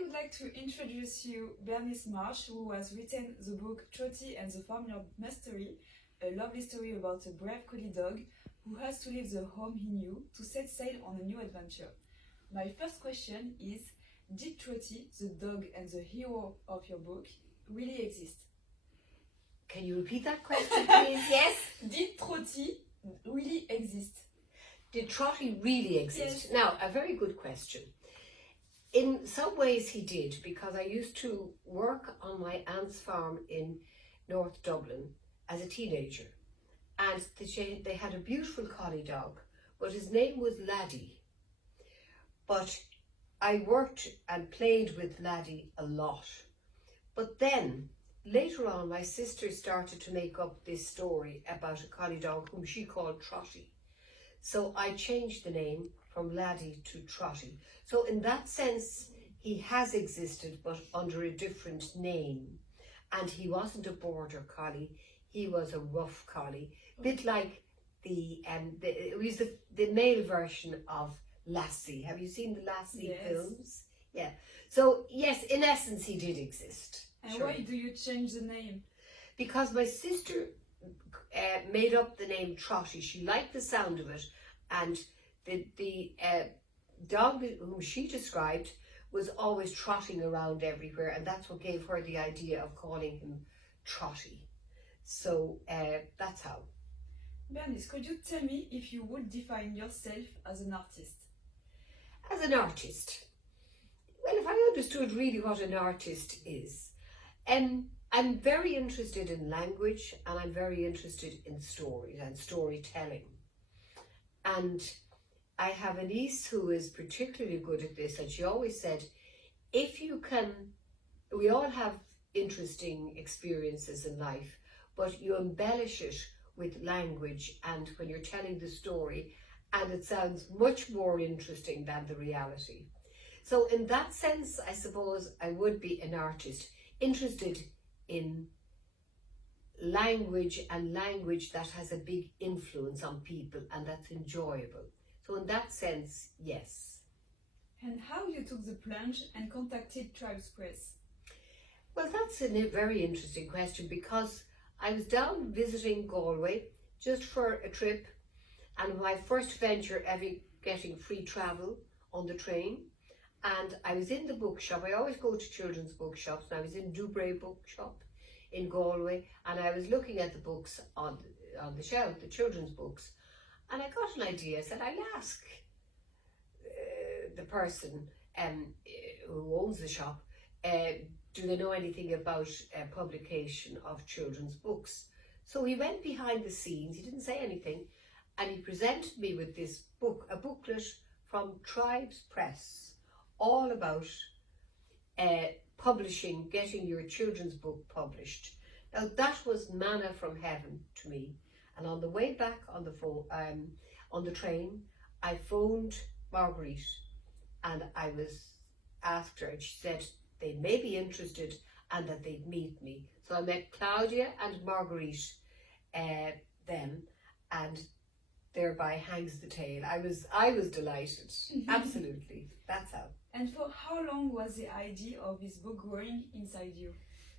would like to introduce you Bernice Marsh, who has written the book Trottie and the Farmyard Mystery, a lovely story about a brave collie dog who has to leave the home he knew to set sail on a new adventure. My first question is, did Trottie, the dog and the hero of your book, really exist? Can you repeat that question, please? Yes? Did Trottie really exist? Did Trottie really exist? Yes. Now, a very good question. In some ways he did, because I used to work on my aunt's farm in North Dublin as a teenager. And they had a beautiful collie dog, but his name was Laddie. But I worked and played with Laddie a lot. But then, later on, my sister started to make up this story about a collie dog whom she called Trottie. So I changed the name from Laddie to Trottie. So in that sense, he has existed, but under a different name. And he wasn't a border collie, he was a rough collie. A bit like the male version of Lassie. Have you seen the Lassie films? Yeah. So yes, in essence, he did exist. And sure. Why do you change the name? Because my sister made up the name Trottie. She liked the sound of it, and the dog whom she described was always trotting around everywhere, and that's what gave her the idea of calling him Trottie. So that's how. Bernice, could you tell me if you would define yourself as an artist? As an artist? Well, if I understood really what an artist is, I'm very interested in language, and I'm very interested in stories and storytelling. And I have a niece who is particularly good at this, and she always said, if you can, we all have interesting experiences in life, but you embellish it with language and when you're telling the story, and it sounds much more interesting than the reality. So in that sense, I suppose I would be an artist, interested in language, and language that has a big influence on people and that's enjoyable. So in that sense, yes. And how you took the plunge and contacted Tribes Press? Well, that's a very interesting question, because I was down visiting Galway just for a trip, and my first venture ever getting free travel on the train. And I was in the bookshop. I always go to children's bookshops, and I was in Dubray Bookshop in Galway, and I was looking at the books on the shelf, the children's books, and I got an idea. I said, I'll ask the person who owns the shop, do they know anything about publication of children's books? So he went behind the scenes, he didn't say anything, and he presented me with this book, a booklet from Tribes Press, all about publishing, getting your children's book published. Now that was manna from heaven to me. And on the way back on the phone, on the train, I phoned Marguerite, and I was asked her, and she said they may be interested and that they'd meet me. So I met Claudia and Marguerite then, and thereby hangs the tale. I was delighted. Absolutely. That's how. And for how long was the idea of this book growing inside you?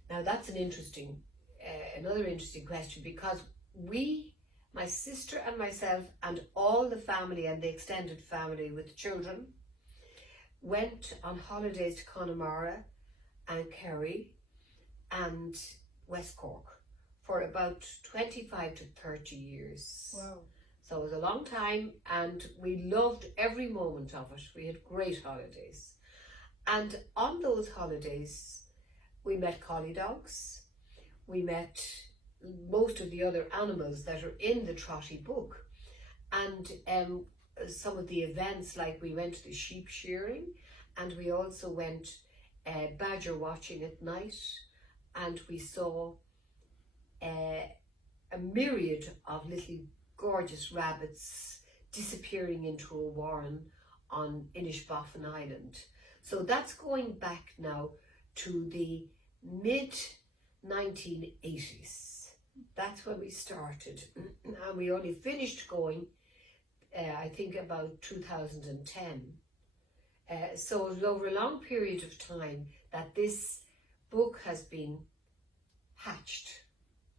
Now that's an interesting, another interesting question, because we, my sister and myself and all the family and the extended family with children, went on holidays to Connemara and Kerry and West Cork for about 25 to 30 years. Wow. So it was a long time, and we loved every moment of it. We had great holidays. And on those holidays, we met collie dogs. We met most of the other animals that are in the Trottie book. And some of the events, like we went to the sheep shearing, and we also went badger watching at night, and we saw a myriad of little gorgeous rabbits disappearing into a warren on Inishboffin Island. So that's going back now to the mid-1980s. That's when we started, and we only finished going I think about 2010. So it was over a long period of time that this book has been hatched.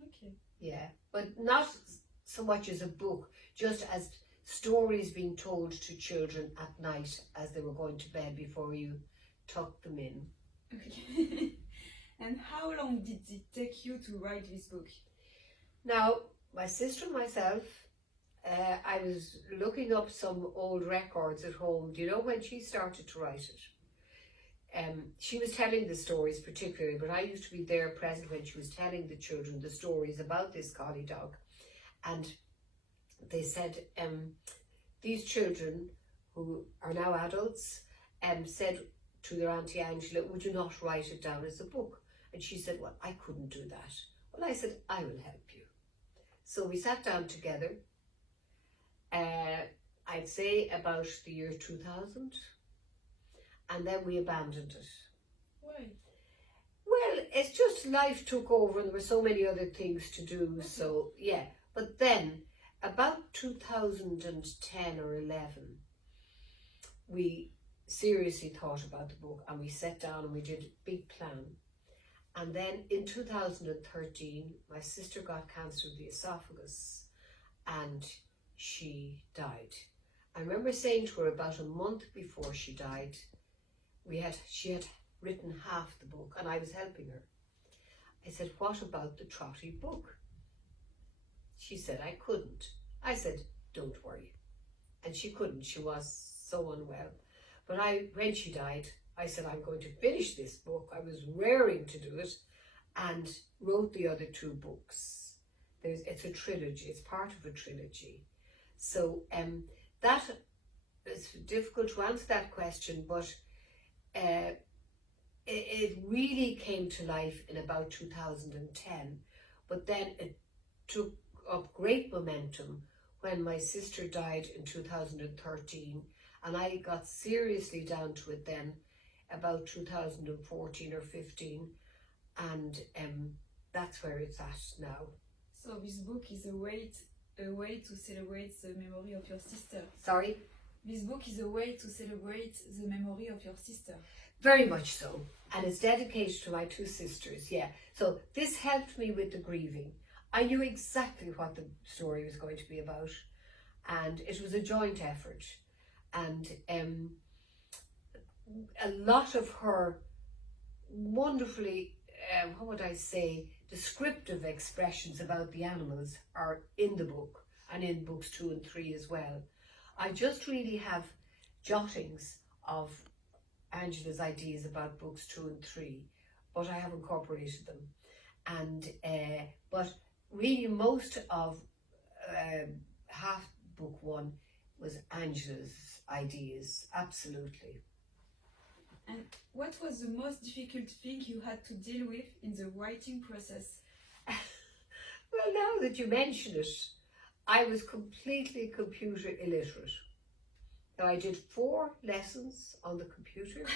Okay. Yeah, but not so much as a book, just as stories being told to children at night as they were going to bed before you tucked them in. Okay. And how long did it take you to write this book? Now, my sister and myself, I was looking up some old records at home. Do you know when she started to write it? She was telling the stories particularly, but I used to be there present when she was telling the children the stories about this collie dog. And they said, these children who are now adults said to their Auntie Angela, would you not write it down as a book? And she said, well, I couldn't do that. Well, I said, I will help you. So we sat down together, I'd say about the year 2000, and then we abandoned it. Why? Well, it's just life took over and there were so many other things to do, so yeah. But then, about 2010 or 11, we seriously thought about the book and we sat down and we did a big plan. And then in 2013, my sister got cancer of the esophagus and she died. I remember saying to her about a month before she died, she had written half the book and I was helping her. I said, what about the Trottie book? She said, I couldn't. I said, don't worry. And she couldn't, she was so unwell. But when she died, I said, I'm going to finish this book. I was raring to do it and wrote the other two books. It's a trilogy, it's part of a trilogy. So that is difficult to answer that question, but it really came to life in about 2010. But then it took up great momentum when my sister died in 2013, and I got seriously down to it then about 2014 or 15, and that's where it's at now. So this book is a way to celebrate the memory of your sister. Sorry? This book is a way to celebrate the memory of your sister. Very much so, and it's dedicated to my two sisters, yeah. So this helped me with the grieving. I knew exactly what the story was going to be about, and it was a joint effort. And a lot of her wonderfully, what would I say, descriptive expressions about the animals are in the book and in books 2 and 3 as well. I just really have jottings of Angela's ideas about books 2 and 3, but I have incorporated them. And but really most of half book 1 was Angela's ideas, absolutely. And what was the most difficult thing you had to deal with in the writing process? Well, now that you mention it, I was completely computer illiterate. Now, I did 4 lessons on the computer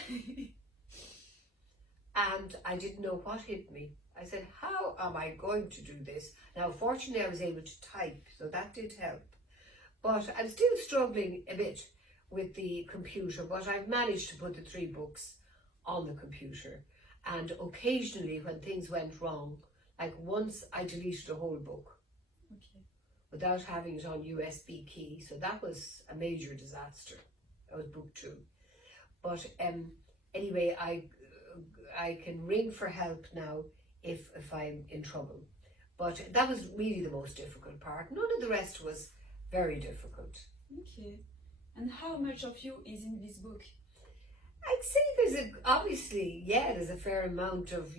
and I didn't know what hit me. I said, how am I going to do this? Now, fortunately, I was able to type, so that did help. But I'm still struggling a bit with the computer, but I've managed to put the 3 books on the computer. And occasionally when things went wrong, like once I deleted a whole book without having it on USB key. So that was a major disaster. That was book 2. But anyway, I can ring for help now if I'm in trouble. But that was really the most difficult part. None of the rest was very difficult. Okay. And how much of you is in this book? I'd say there's a fair amount of,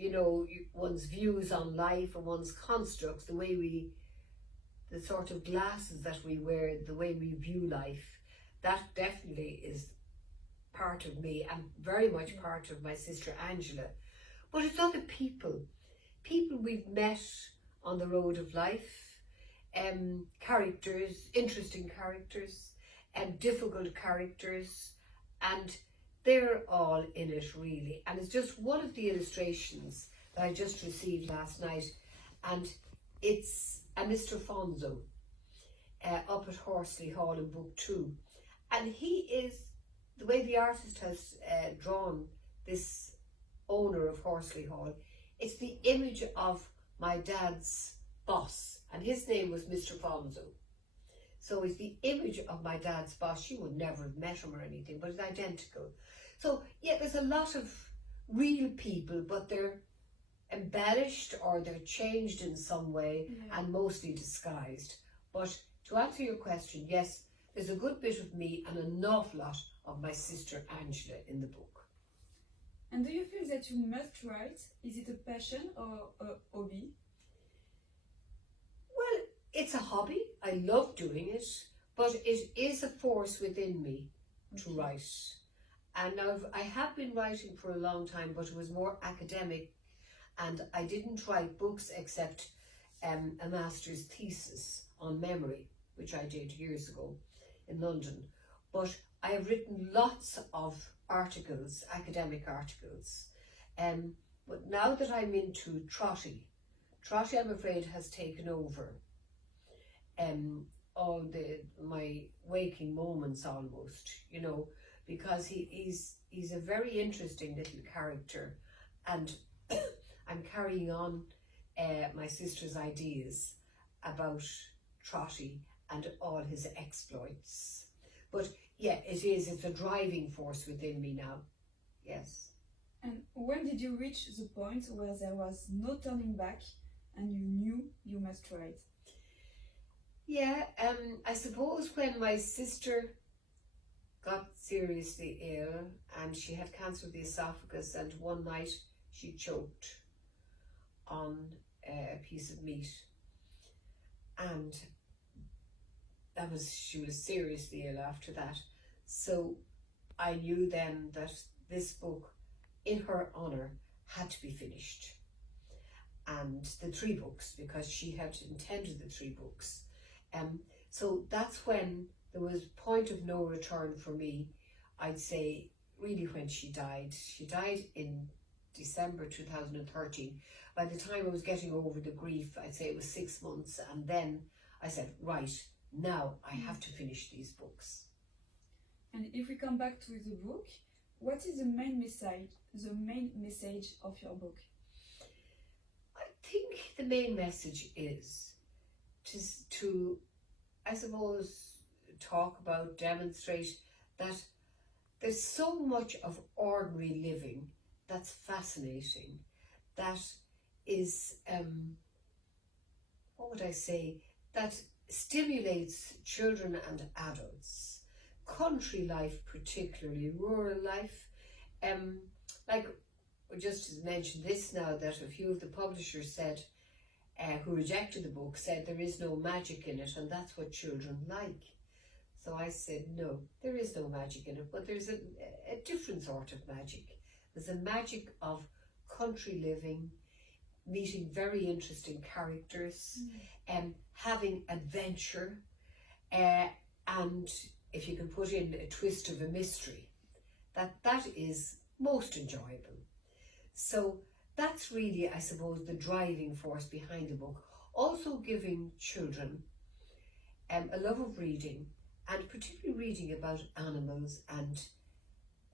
one's views on life and one's constructs, the sort of glasses that we wear, the way we view life. That definitely is part of me and very much part of my sister Angela. But it's other people we've met on the road of life, characters, interesting characters, and difficult characters, and they're all in it really. And it's just one of the illustrations that I just received last night, and it's a Mr. Fonzo up at Horsley Hall in book 2, and he is the way the artist has drawn this owner of Horsley Hall, it's the image of my dad's boss, and his name was Mr. Fonzo. So it's the image of my dad's boss. She would never have met him or anything, but it's identical. So yeah, there's a lot of real people, but they're embellished or they're changed in some way, and mostly disguised. But to answer your question, yes, there's a good bit of me and an awful lot of my sister Angela in the book. And do you feel that you must write? Is it a passion or a hobby? Well, it's a hobby. I love doing it, but it is a force within me to write. And now I have been writing for a long time, but it was more academic, and I didn't write books except a master's thesis on memory, which I did years ago in London. But I have written lots of articles, academic articles. But now that I'm into Trottie, I'm afraid has taken over all my waking moments almost, you know, because he's a very interesting little character, and I'm carrying on my sister's ideas about Trottie and all his exploits. But yeah, it's a driving force within me now, yes. And when did you reach the point where there was no turning back and you knew you must write? Yeah, I suppose when my sister got seriously ill and she had cancer of the esophagus, and one night she choked on a piece of meat, and she was seriously ill after that. So I knew then that this book in her honour had to be finished, and the 3 books, because she had intended the 3 books. So that's when there was point of no return for me, I'd say, really, when she died. She died in December 2013. By the time I was getting over the grief, I'd say it was 6 months, and then I said, right, now I have to finish these books. And if we come back to the book, what is the main message of your book? I think the main message is to I suppose, talk about, demonstrate that there's so much of ordinary living that's fascinating, that is, what would I say, that stimulates children and adults, country life particularly, rural life. Like we just mentioned this now, that a few of the publishers said, who rejected the book, said there is no magic in it, and that's what children like. So I said, no, there is no magic in it, but there's a different sort of magic. There's a magic of country living, meeting very interesting characters, having adventure, and if you can put in a twist of a mystery, that is most enjoyable. So that's really, I suppose, the driving force behind the book. Also giving children a love of reading, and particularly reading about animals and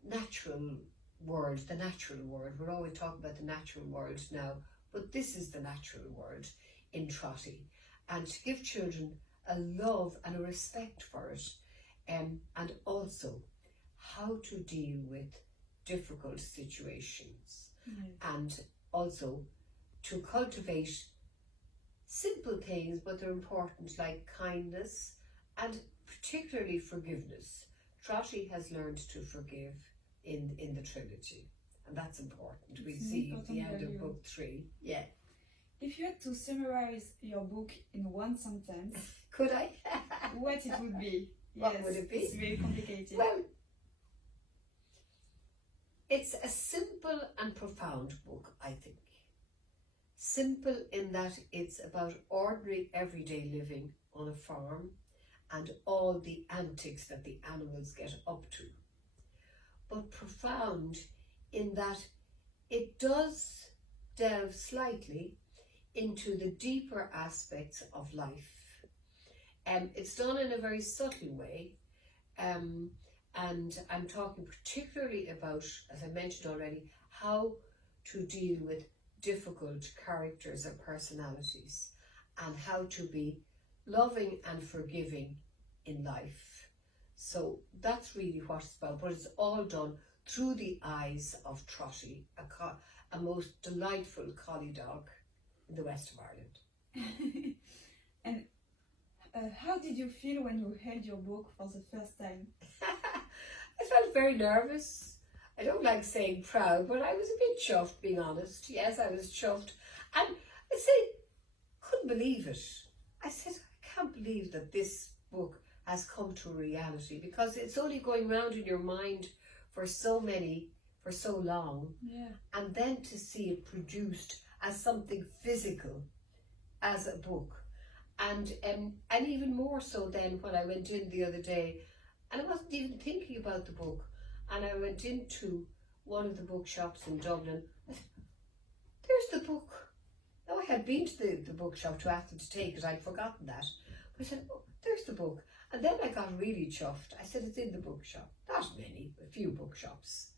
natural world, the natural world. We're always talking about the natural world now, but this is the natural world in Trottie. And to give children a love and a respect for it, and also how to deal with difficult situations. And also to cultivate simple things, but they're important, like kindness and particularly forgiveness. Trottie has learned to forgive in the trilogy, and that's important. We see at the end of book 3. Yeah. If you had to summarize your book in one sentence, could I? What it would be? What would it be? It's very complicated. Well, it's a simple and profound book, I think. Simple in that it's about ordinary everyday living on a farm and all the antics that the animals get up to. But profound in that it does delve slightly into the deeper aspects of life. It's done in a very subtle way, and And I'm talking particularly about, as I mentioned already, how to deal with difficult characters or personalities and how to be loving and forgiving in life. So that's really what it's about, but it's all done through the eyes of Trottie, a most delightful collie dog in the west of Ireland. And how did you feel when you held your book for the first time? I felt very nervous. I don't like saying proud, but I was a bit chuffed, being honest. Yes, I was chuffed. And I said, couldn't believe it. I said, I can't believe that this book has come to reality, because it's only going round in your mind for so long. Yeah. And then to see it produced as something physical, as a book. And even more so then when I went in the other day, and I wasn't even thinking about the book, and I went into one of the bookshops in Dublin. I said, there's the book. Now, I had been to the bookshop to ask them to take it. I'd forgotten that. But I said, oh, there's the book. And then I got really chuffed. I said, it's in the bookshop. Not many, a few bookshops.